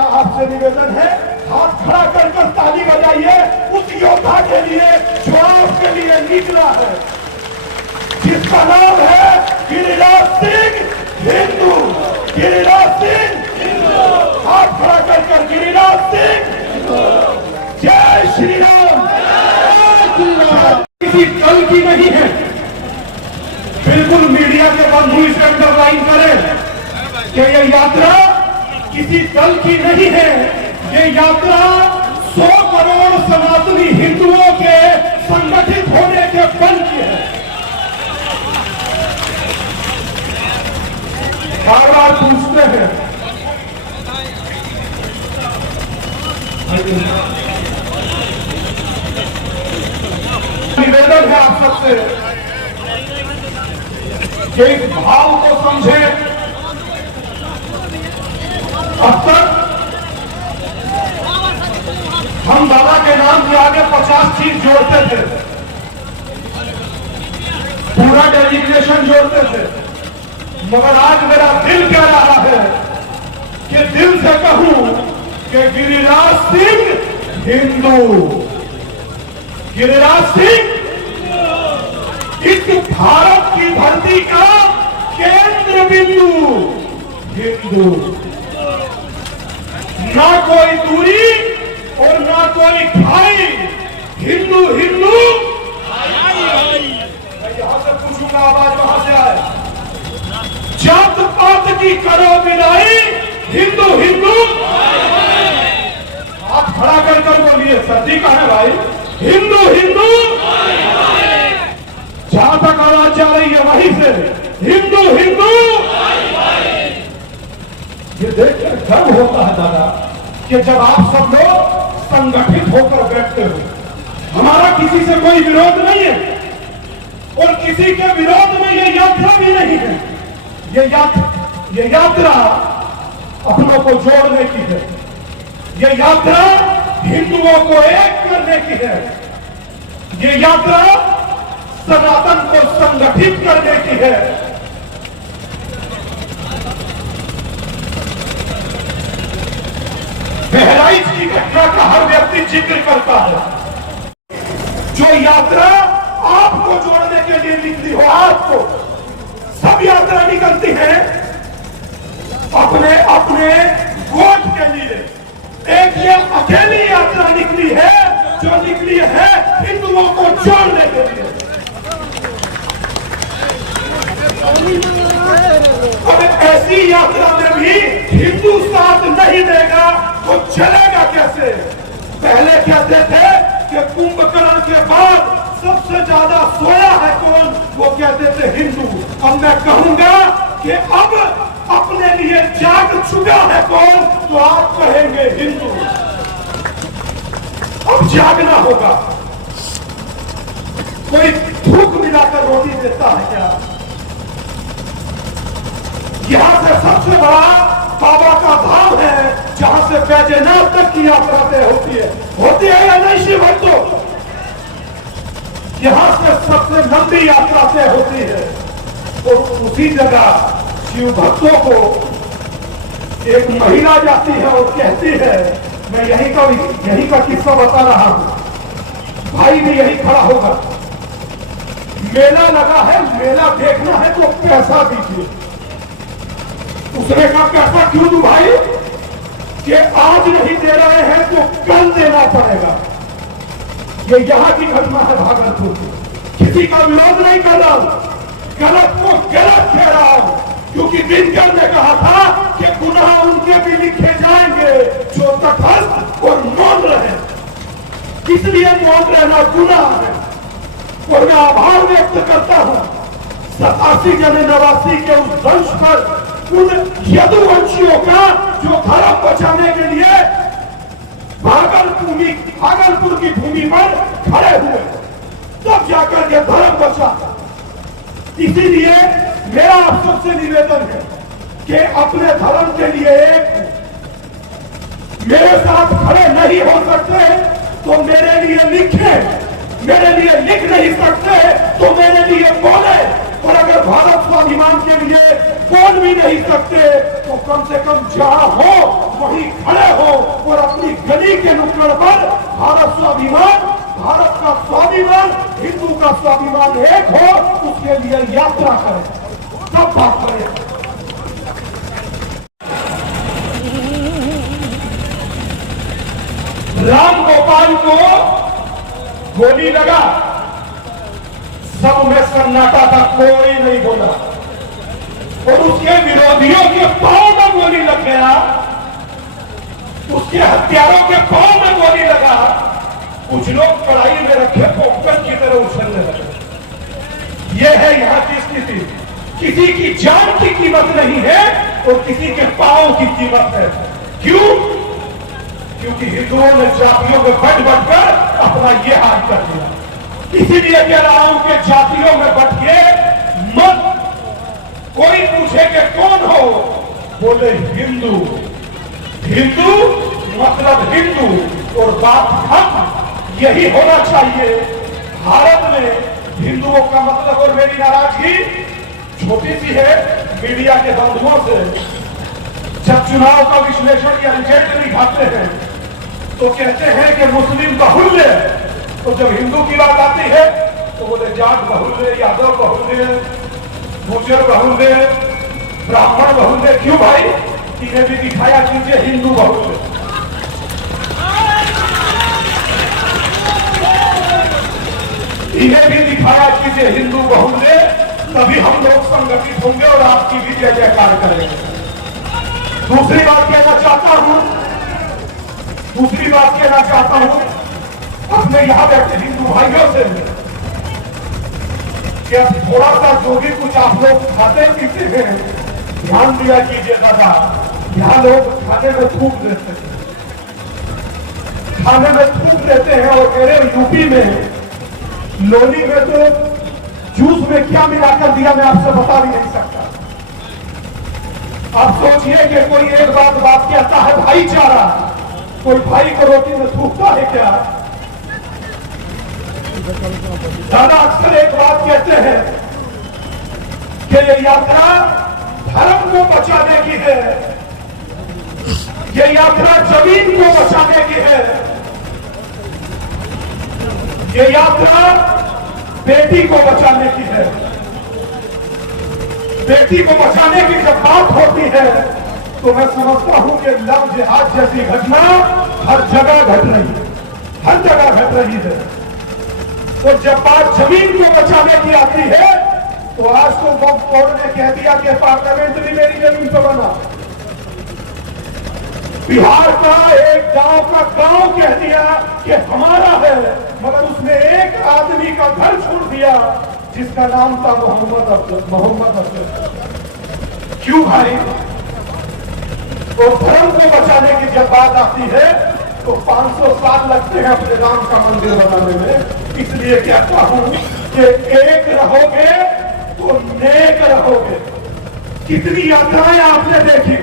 आपसे निवेदन है, हाथ खड़ा कर ताली बजाइए उस योद्धा के लिए जो आपके लिए निकला है, जिसका नाम है गिरिराज सिंह हिंदू। गिरिराज सिंह हिंदू, हाथ खड़ा कर गिरिराज सिंह हिंदू। जय श्री राम। किसी दल की नहीं है, बिल्कुल मीडिया के बंधु इसे अंडरलाइन करें कि ये यात्रा किसी दल की नहीं है, ये यात्रा 100 करोड़ सनातनी हिंदुओं के संगठित होने के बल की है। बार बार पूछते हैं, निवेदन है आप सबसे कि इस भाव को समझे। अब तक हम बाबा के नाम के आगे 50 चीज जोड़ते थे, पूरा डेजिग्नेशन जोड़ते थे, मगर आज मेरा दिल कह रहा है कि दिल से कहूं कि गिरिराज सिंह हिंदू। गिरिराज सिंह इस भारत की धरती का केंद्र बिंदु हिंदू, ना कोई दूरी और ना कोई खाई, हिंदू हिंदू। मैं यहां से पूछूंगा, आवाज वहां से आए। जात पात की करो विदाई, हिंदू हिंदू। आप खड़ा कर बोलिए, सर्दी का है भाई। हिंदू हिंदू, जहां तक आवाज जा रही है वहीं से हिंदू हिंदू। ये देखकर गर्व होता है दादा कि जब आप सब लोग संगठित होकर बैठते हो। हमारा किसी से कोई विरोध नहीं है और किसी के विरोध में ये यात्रा भी नहीं है। ये यात्रा अपनों को जोड़ने की है, ये यात्रा हिंदुओं को एक करने की है, ये यात्रा सनातन को संगठित करने की है। बहराइच की घटना का हर व्यक्ति जिक्र करता है। जो यात्रा आपको जोड़ने के लिए निकली हो, आपको सब यात्रा निकलती है अपने अपने वोट के लिए। एक ये अकेली यात्रा निकली है जो निकली है हिंदुओं को जोड़ने के लिए। अब ऐसी यात्रा में भी हिंदू साथ नहीं देगा तो चलेगा कैसे? पहले कहते थे कि कुंभकर्ण के बाद सबसे ज्यादा सोया है कौन? वो कहते थे हिंदू। अब मैं कहूंगा कि अब अपने लिए जाग चुका है कौन? तो आप कहेंगे हिंदू। अब जागना होगा। कोई भूख मिलाकर रोटी देता है क्या? यहां से सबसे बड़ा बाबा का धाम है जहां से बैजनाथ तक की यात्रा तय होती है या नहीं शिव भक्तों? यहां से सबसे लंबी यात्रा तय होती है और उसी जगह शिव भक्तों को एक महिला जाती है और कहती है, मैं यही का किस्सा बता रहा हूं, भाई भी यही खड़ा होगा, मेला लगा है, मेला देखना है तो पैसा दीजिए। उसने कहा पैसा क्यों दूं भाई? कि आज नहीं दे रहे हैं तो कल देना पड़ेगा। ये यहां की घटना है भागलपुर। किसी का विरोध नहीं कर रहा हूं, गलत को गलत कह रहा हूं, क्योंकि दिनकर ने कहा था कि गुनाह उनके भी लिखे जाएंगे जो तटस्थ और मौन रहे। इसलिए मौन रहना गुनाह है। और मैं आभार व्यक्त करता हूं 87 जनवरी के उस वंश पर, उन यदुवंशियों का जो धर्म बचाने के लिए भागलपुर की भूमि पर खड़े हुए, तब जाकर यह धर्म बचा। इसीलिए मेरा आप सबसे निवेदन है कि अपने धर्म के लिए एक मेरे साथ खड़े नहीं हो सकते तो मेरे लिए लिखें, मेरे लिए लिख नहीं सकते तो मेरे लिए बोले। और अगर अगर भारत स्वाभिमान के लिए बोल भी नहीं सकते तो कम से कम जहां हो वहीं खड़े हो और अपनी गली के नुक्कड़ पर भारत स्वाभिमान, भारत का स्वाभिमान, हिंदू का स्वाभिमान एक हो, उसके लिए यात्रा करें, सब बात करें। राम गोपाल को गोली लगा, सब में सन्नाटा था, कोई नहीं बोला। और उसके विरोधियों के पांव में गोली लग गया, उसके हथियारों के पांव में गोली लगा। कुछ लोग कड़ाई में रखे पोपटन की तरह उछलने लगे। यह है यहां की स्थिति। किसी की जान की कीमत नहीं है और किसी के पांव की कीमत है। क्यों? क्योंकि हिंदुओं ने जातियों में बंट कर अपना यह हाल कर दिया। इसीलिए कह रहा हूं कि जातियों में बंटिए मत। कोई पूछे कि कौन हो, बोले हिंदू। हिंदू मतलब हिंदू, और बात हम यही होना चाहिए। भारत में हिंदुओं का मतलब, और मेरी नाराजगी छोटी सी है मीडिया के बंधुओं से। जब चुनाव का विश्लेषण या रिजल्ट दिखाते हैं तो कहते हैं कि मुस्लिम बाहुल्य, तो जब हिंदू की बात आती है तो बोले जाट बाहुल्य, यादव बाहुल्य, गुर्जर बाहुल्य, ब्राह्मण बाहुल्य। क्यों भाई? इन्हें भी दिखाया कीजिए हिंदू बाहुल्य। इन्हें भी दिखाया कीजिए हिंदू बाहुल्य, तभी हम लोग संगठित होंगे और आपकी भी जय जयकार करेंगे। दूसरी बात कहना चाहता हूं अपने यहां बैठे हिंदू भाइयों से कि अब थोड़ा सा जो भी कुछ आप लोग खाते पीते हैं ध्यान दिया कीजिए दादा। यहां लोग खाने में थूक देते हैं, खाने में थूक देते हैं। और मेरे यूपी में लोनी में तो जूस में क्या मिलाकर दिया मैं आपसे बता भी नहीं सकता। आप सोचिए कि कोई एक बात कहता है भाईचारा, कोई भाई को रोटी में थूकता है क्या? दादा अक्सर एक बात कहते हैं कि ये यात्रा धर्म को बचाने की है, ये यात्रा जमीन को बचाने की है, ये यात्रा बेटी को बचाने की है। बेटी को बचाने की जब बात होती है तो मैं समझता हूं कि लव जिहाद जैसी घटना हर जगह घट रही है, हर जगह घट रही है। तो जब बात जमीन को बचाने की आती है तो आज तो वक्फ बोर्ड ने कह दिया कि पार्लियामेंट भी मेरी जमीन पर बना। बिहार का एक गांव का गांव कह दिया कि हमारा है, मगर उसने एक आदमी का घर छोड़ दिया जिसका नाम था मोहम्मद अफजल। क्यों भाई? तो धर्म को बचाने की जब बात आती है तो 500 साल लगते हैं अपने राम का मंदिर बनाने में। इसलिए कहता हूं कि एक रहोगे तो नेक रहोगे। कितनी यात्राएं आपने देखी,